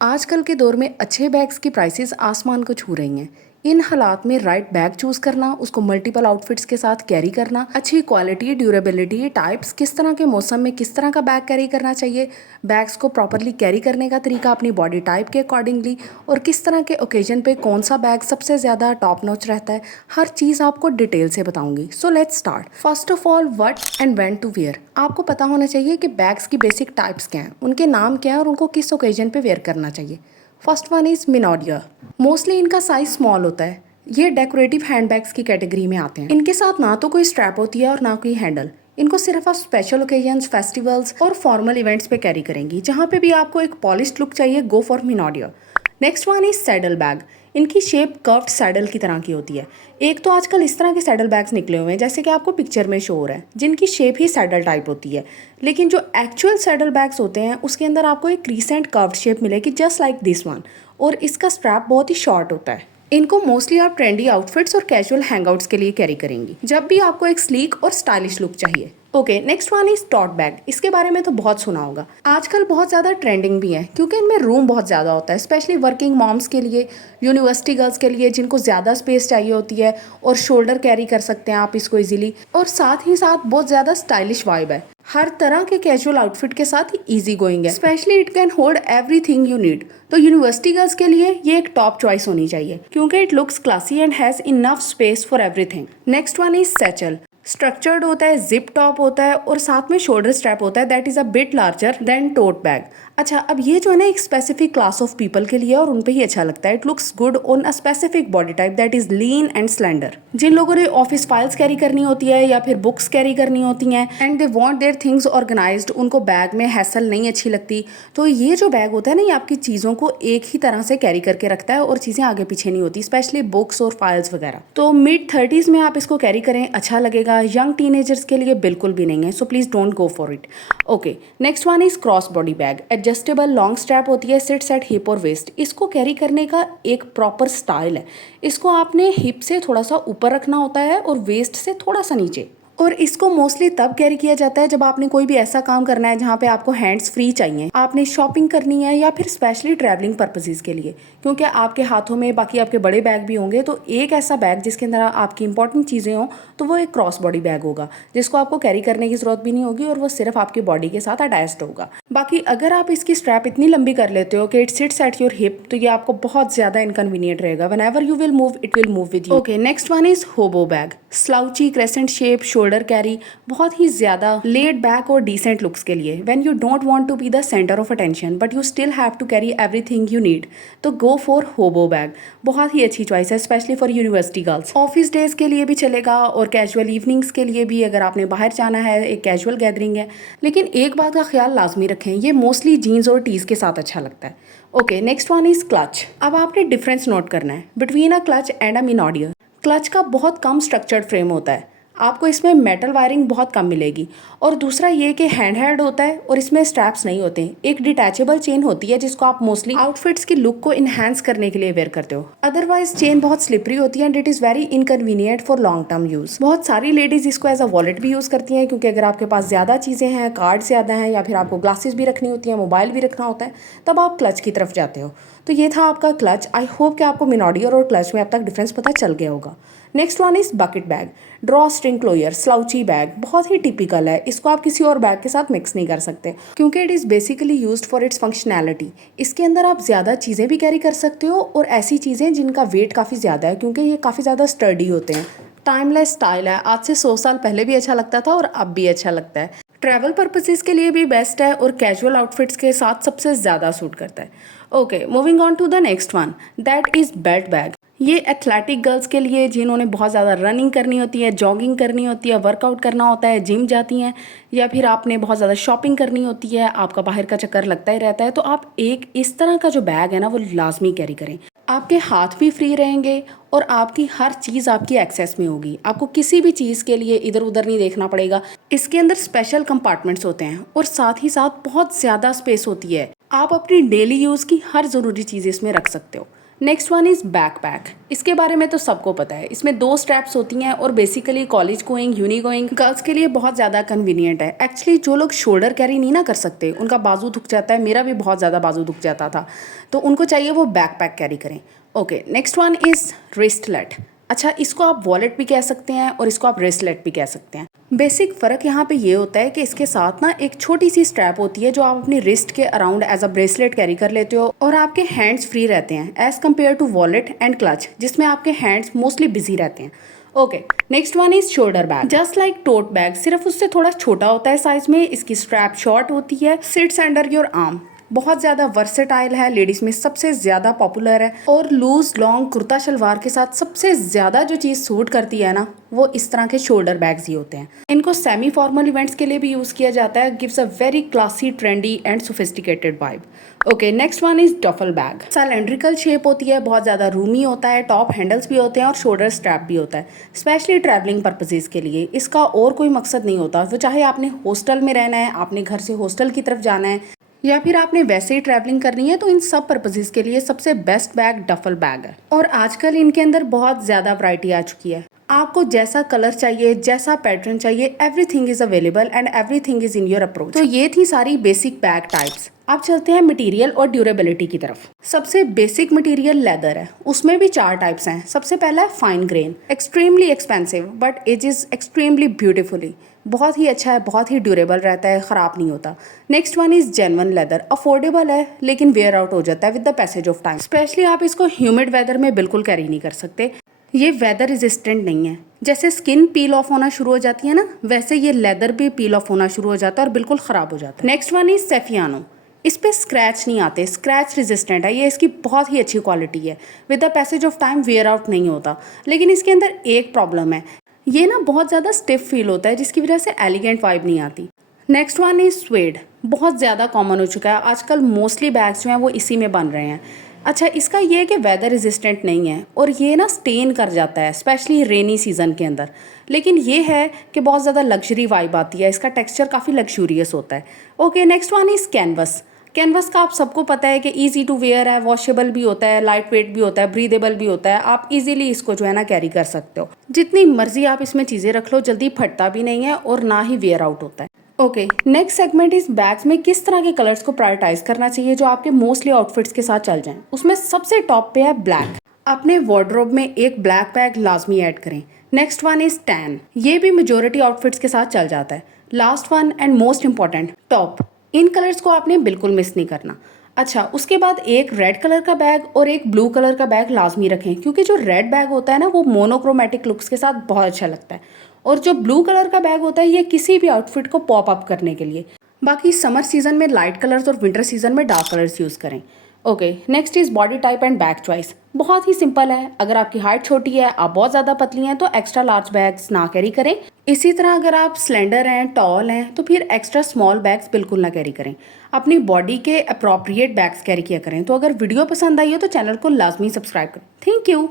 आजकल के दौर में अच्छे बैग्स की प्राइसेस आसमान को छू रही हैं। इन हालात में राइट बैग चूज करना, उसको मल्टीपल आउटफिट्स के साथ कैरी करना, अच्छी क्वालिटी, ड्यूरेबिलिटी, टाइप्स, किस तरह के मौसम में किस तरह का बैग कैरी करना चाहिए, बैग्स को प्रॉपरली कैरी करने का तरीका अपनी बॉडी टाइप के अकॉर्डिंगली, और किस तरह के ओकेजन पे कौन सा बैग सबसे ज़्यादा टॉप नॉच रहता है, हर चीज़ आपको डिटेल से बताऊंगी। So let's start. First of all, what and when to wear. आपको पता होना चाहिए कि बैग्स की बेसिक टाइप्स क्या हैं, उनके नाम क्या हैं और उनको किस ओकेजन पे वेयर करना चाहिए। फर्स्ट वन इज मिनोडिया। मोस्टली इनका साइज स्मॉल होता है। ये डेकोरेटिव हैंडबैग्स की कैटेगरी में आते हैं। इनके साथ ना तो कोई स्ट्रैप होती है और ना कोई हैंडल। इनको सिर्फ आप स्पेशल ओकेजन्स, फेस्टिवल्स और फॉर्मल इवेंट्स पे कैरी करेंगी। जहाँ पे भी आपको एक पॉलिश्ड लुक चाहिए, go for minaudiere. Next one is saddle bag. इनकी शेप कर्व्ड सैडल की तरह की होती है। एक तो आजकल इस तरह के सैडल बैग्स निकले हुए हैं जैसे कि आपको पिक्चर में शो हो रहा है, जिनकी शेप ही सैडल टाइप होती है। लेकिन जो एक्चुअल सैडल बैग्स होते हैं उसके अंदर आपको एक क्रीसेंट कर्व्ड शेप मिलेगी, जस्ट लाइक दिस वन, और इसका स्ट्रैप बहुत ही शॉर्ट होता है। इनको मोस्टली आप ट्रेंडी आउटफिट्स और कैजुअल हैंगआउट्स के लिए कैरी करेंगी, जब भी आपको एक स्लीक और स्टाइलिश लुक चाहिए। Okay, next one is taught bag. इसके बारे में तो बहुत सुना होगा, आजकल बहुत ज़्यादा ट्रेंडिंग भी है क्योंकि इनमें रूम बहुत ज़्यादा होता है, स्पेशली वर्किंग मॉम्स के लिए, यूनिवर्सिटी गर्ल्स के लिए जिनको ज़्यादा स्पेस चाहिए होती है, और शोल्डर कैरी कर सकते हैं आप इसको इजीली, और साथ ही साथ बहुत ज़्यादा स्टाइलिश वाइब है। हर तरह के कैजुअल आउटफिट के साथ इजी गोइंग है, specially it can hold everything you need. तो यूनिवर्सिटी गर्ल्स के लिए ये एक टॉप चॉइस होनी चाहिए क्योंकि it looks classy and has enough space for everything. Next one is satchel. Structured होता है, जिप टॉप होता है और साथ में शोल्डर स्ट्रैप होता है, that is a bit larger than tote bag. अच्छा, अब ये जो है ना एक स्पेसिफिक क्लास ऑफ पीपल के लिए और उन पे ही अच्छा लगता है। It looks good on a specific body type that is lean and slender. जिन लोगों ने ऑफिस फाइल्स कैरी करनी होती है या फिर बुक्स कैरी करनी होती हैं and they want their things organised, उनको बैग में हैसल नहीं अच्छी लगती, तो ये जो बैग होता है ना, ये आपकी चीज़ों को एक ही तरह से कैरी करके रखता है और चीज़ें आगे पीछे नहीं होती, स्पेशली बुक्स और फाइल्स वगैरह। तो मिड 30s में आप इसको कैरी करें, अच्छा लगेगा। यंग टीनेजर्स के लिए बिल्कुल भी नहीं है, so please don't go for it. Okay, next one is cross body bag. Adjustable long strap होती है, सिट्स एट हिप और वेस्ट। इसको कैरी करने का एक प्रॉपर स्टाइल है। इसको आपने हिप से थोड़ा सा ऊपर रखना होता है और वेस्ट से थोड़ा सा नीचे, और इसको मोस्टली तब कैरी किया जाता है जब आपने कोई भी ऐसा काम करना है जहाँ पे आपको हैंड्स फ्री चाहिए, आपने शॉपिंग करनी है या फिर स्पेशली ट्रैवलिंग पर्पसेस के लिए, क्योंकि आपके हाथों में बाकी आपके बड़े बैग भी होंगे। तो एक ऐसा बैग जिसके अंदर आपकी इंपॉर्टेंट चीज़ें हों तो वो एक क्रॉस बॉडी बैग होगा, जिसको आपको कैरी करने की जरूरत भी नहीं होगी और वो सिर्फ आपकी बॉडी के साथ अटैच्ड होगा। बाकी अगर आप इसकी स्ट्रैप इतनी लंबी कर लेते हो कि it sits at your hip, तो ये आपको बहुत ज़्यादा इनकन्वीनियंट रहेगा। Whenever you will move, it will move with you. Okay, next one is hobo bag. Slouchy crescent shape, shoulder carry, बहुत ही ज़्यादा लेड बैक और डिसेंट लुक्स के लिए। When you don't want to be the centre of attention but you still have to carry everything you need, तो go for होबो bag. बहुत ही अच्छी चॉइस है, specially for university girls. Office days के लिए भी चलेगा और कैजुअल इवनिंग्स के लिए भी, अगर आपने बाहर जाना है, एक कैजुअल गैदरिंग है। लेकिन एक बात का ख्याल लाजमी रखें, ये मोस्टली जीन्स और टीज के साथ अच्छा लगता है। Okay, next one is clutch. अब आपने डिफरेंस नोट करना है between a clutch and a minaudiere. Clutch का बहुत कम स्ट्रक्चर्ड फ्रेम होता है, आपको इसमें मेटल वायरिंग बहुत कम मिलेगी, और दूसरा ये कि हैंड हेल्ड होता है और इसमें स्ट्रैप्स नहीं होते। एक डिटैचेबल चेन होती है जिसको आप मोस्टली आउटफिट्स की लुक को इन्हांस करने के लिए वेयर करते हो। अदरवाइज चेन बहुत स्लिपरी होती है and it is very inconvenient for long term use. बहुत सारी लेडीज़ इसको एज अ वॉलेट भी यूज़ करती हैं, क्योंकि अगर आपके पास ज़्यादा चीज़ें हैं, कार्ड ज़्यादा हैं, या फिर आपको ग्लासेस भी रखनी होती हैं, मोबाइल भी रखना होता है, तब आप क्लच की तरफ जाते हो। तो ये था आपका क्लच। आई होप कि आपको मिनोडियर और क्लच में अब तक डिफरेंस पता चल गया होगा। Next one is bucket bag. Drawstring closure slouchy bag, बहुत ही टिपिकल है। इसको आप किसी और बैग के साथ मिक्स नहीं कर सकते क्योंकि it is basically used for its functionality. इसके अंदर आप ज़्यादा चीज़ें भी कैरी कर सकते हो और ऐसी चीज़ें जिनका वेट काफ़ी ज़्यादा है, क्योंकि ये काफ़ी ज़्यादा स्टर्डी होते हैं। टाइमलेस स्टाइल है, आज से 100 साल पहले भी अच्छा लगता था और अब भी अच्छा लगता है। ट्रैवल पर्पसेस के लिए भी बेस्ट है और कैजुअल आउटफिट्स के साथ सबसे ज़्यादा सूट करता है। Okay, moving on to the next one, that is belt bag. ये एथलेटिक गर्ल्स के लिए जिन्होंने बहुत ज़्यादा रनिंग करनी होती है, जॉगिंग करनी होती है, वर्कआउट करना होता है, जिम जाती हैं, या फिर आपने बहुत ज़्यादा शॉपिंग करनी होती है, आपका बाहर का चक्कर लगता ही रहता है, तो आप एक इस तरह का जो बैग है ना वो लाजमी कैरी करें। आपके हाथ भी फ्री रहेंगे और आपकी हर चीज़ आपकी एक्सेस में होगी। आपको किसी भी चीज़ के लिए इधर उधर नहीं देखना पड़ेगा। इसके अंदर स्पेशल कंपार्टमेंट्स होते हैं और साथ ही साथ बहुत ज़्यादा स्पेस होती है। आप अपनी डेली यूज़ की हर ज़रूरी चीज़ इसमें रख सकते हो। Next one is backpack. इसके बारे में तो सबको पता है, इसमें 2 स्ट्रैप्स होती हैं और basically college going, uni going girls के लिए बहुत ज़्यादा कन्वीनियंट है। एक्चुअली जो लोग शोल्डर कैरी नहीं ना कर सकते, उनका बाजू दुख जाता है, मेरा भी बहुत ज़्यादा बाजू दुख जाता था, तो उनको चाहिए वो बैकपैक कैरी करें। Okay, next one is wristlet. अच्छा, इसको आप वॉलेट भी कह सकते हैं और इसको आप ब्रेसलेट भी कह सकते हैं। बेसिक फ़र्क यहाँ पे ये होता है कि इसके साथ ना एक छोटी सी स्ट्रैप होती है जो आप अपनी रिस्ट के around as a bracelet carry कर लेते हो और आपके हैंड्स फ्री रहते हैं as compare to wallet and clutch जिसमें आपके हैंड्स मोस्टली बिजी रहते हैं। Okay, next one is shoulder bag. Just like tote bag, सिर्फ उससे थोड़ा छोटा होता है साइज में। इसकी स्ट्रैप शॉर्ट होती है, सिट्स अंडर योर आर्म। बहुत ज़्यादा वर्सेटाइल है, लेडीज़ में सबसे ज़्यादा पॉपुलर है और लूज लॉन्ग कुर्ता शलवार के साथ सबसे ज़्यादा जो चीज़ सूट करती है ना, वो इस तरह के शोल्डर बैग्स ही होते हैं। इनको सेमी फॉर्मल इवेंट्स के लिए भी यूज़ किया जाता है। Gives a very classy, trendy and sophisticated vibe. Okay, next one is duffel bag. Cylindrical shape होती है, बहुत ज़्यादा रूमी होता है, टॉप हैंडल्स भी होते हैं और शोल्डर स्ट्रैप भी होता है, स्पेशली ट्रैवलिंग पर्पजेज़ के लिए। इसका और कोई मकसद नहीं होता, वो चाहे आपने हॉस्टल में रहना है, आपने घर से हॉस्टल की तरफ जाना है या फिर आपने वैसे ही ट्रैवलिंग करनी है, तो इन सब पर्पजेज़ के लिए सबसे बेस्ट बैग डफल बैग है। और आजकल इनके अंदर बहुत ज़्यादा वैरायटी आ चुकी है। आपको जैसा कलर चाहिए, जैसा पैटर्न चाहिए, everything is available and everything is in your approach. तो ये थी सारी बेसिक बैग टाइप्स। अब चलते हैं मटेरियल और ड्यूरेबिलिटी की तरफ। सबसे बेसिक मटेरियल लेदर है, उसमें भी 4 टाइप्स हैं। सबसे पहला है fine grain, extremely expensive but it is extremely beautifully. बहुत ही अच्छा है, बहुत ही ड्यूरेबल रहता है, ख़राब नहीं होता। Next one is genuine leather, affordable है लेकिन वेयर आउट हो जाता है with the passage of time. Specially आप इसको ह्यूमिड वेदर में बिल्कुल कैरी नहीं कर सकते। ये वेदर रेजिस्टेंट नहीं है। जैसे स्किन पील ऑफ होना शुरू हो जाती है ना, वैसे ये लेदर भी पील ऑफ होना शुरू हो जाता है और बिल्कुल ख़राब हो जाता है। Next one is saffiano. इस पे स्क्रैच नहीं आते, स्क्रैच रेजिस्टेंट है, ये इसकी बहुत ही अच्छी क्वालिटी है। With the passage of time wear out नहीं होता। लेकिन इसके अंदर एक प्रॉब्लम है, ये ना बहुत ज़्यादा स्टिफ फील होता है जिसकी वजह से एलिगेंट वाइब नहीं आती। नेक्स्ट वन इज स्वेड, बहुत ज़्यादा कॉमन हो चुका है आजकल। मोस्टली बैग्स जो हैं वो इसी में बन रहे हैं। अच्छा, इसका ये है कि वेदर रेजिस्टेंट नहीं है और ये ना स्टेन कर जाता है, स्पेशली रेनी सीजन के अंदर। लेकिन ये है कि बहुत ज़्यादा लग्जरी वाइब आती है, इसका टेक्सचर काफ़ी लग्जूरियस होता है। Okay, next one is canvas. Canvas का आप सबको पता है कि ईजी टू वेयर है, वॉशेबल भी होता है, लाइट वेट भी होता है, ब्रीदेबल भी होता है। आप इजीली इसको जो है ना कैरी कर सकते हो। जितनी मर्जी आप इसमें चीज़ें रख लो, जल्दी फटता भी नहीं है और ना ही वेयर आउट होता है। ओके, नेक्स्ट सेगमेंट इस बैग्स में किस तरह के कलर्स को प्रायोरिटाइज करना चाहिए जो आपके मोस्टली आउटफिट्स के साथ चल जाएं। उसमें सबसे टॉप पे है ब्लैक। अपने वार्डरोब में एक ब्लैक बैग लाजमी ऐड करें। नेक्स्ट वन इज टैन, ये भी मेजोरिटी आउटफिट्स के साथ चल जाता है। Last one and most important, top. In colours को आपने बिल्कुल मिस नहीं करना। अच्छा, उसके बाद एक रेड कलर का बैग और एक ब्लू कलर का बैग लाजमी रखें, क्योंकि जो रेड बैग होता है ना, वो मोनोक्रोमेटिक लुक्स के साथ बहुत अच्छा लगता है और जो ब्लू कलर का बैग होता है ये किसी भी आउटफिट को पॉप अप करने के लिए। बाकी समर सीजन में लाइट कलर्स और विंटर सीजन में डार्क कलर्स यूज़ करें। Okay, next is body type and bag choice. बहुत ही सिंपल है, अगर आपकी हाइट छोटी है, आप बहुत ज़्यादा पतली हैं, तो एक्स्ट्रा लार्ज बैग्स ना कैरी करें। इसी तरह अगर आप स्लेंडर हैं, टॉल हैं, तो फिर एक्स्ट्रा स्मॉल बैग्स बिल्कुल ना कैरी करें। अपनी बॉडी के अप्रोप्रिएट बैग्स कैरी किया करें। तो अगर वीडियो पसंद आई हो तो चैनल को लाजमी सब्सक्राइब करें। Thank you.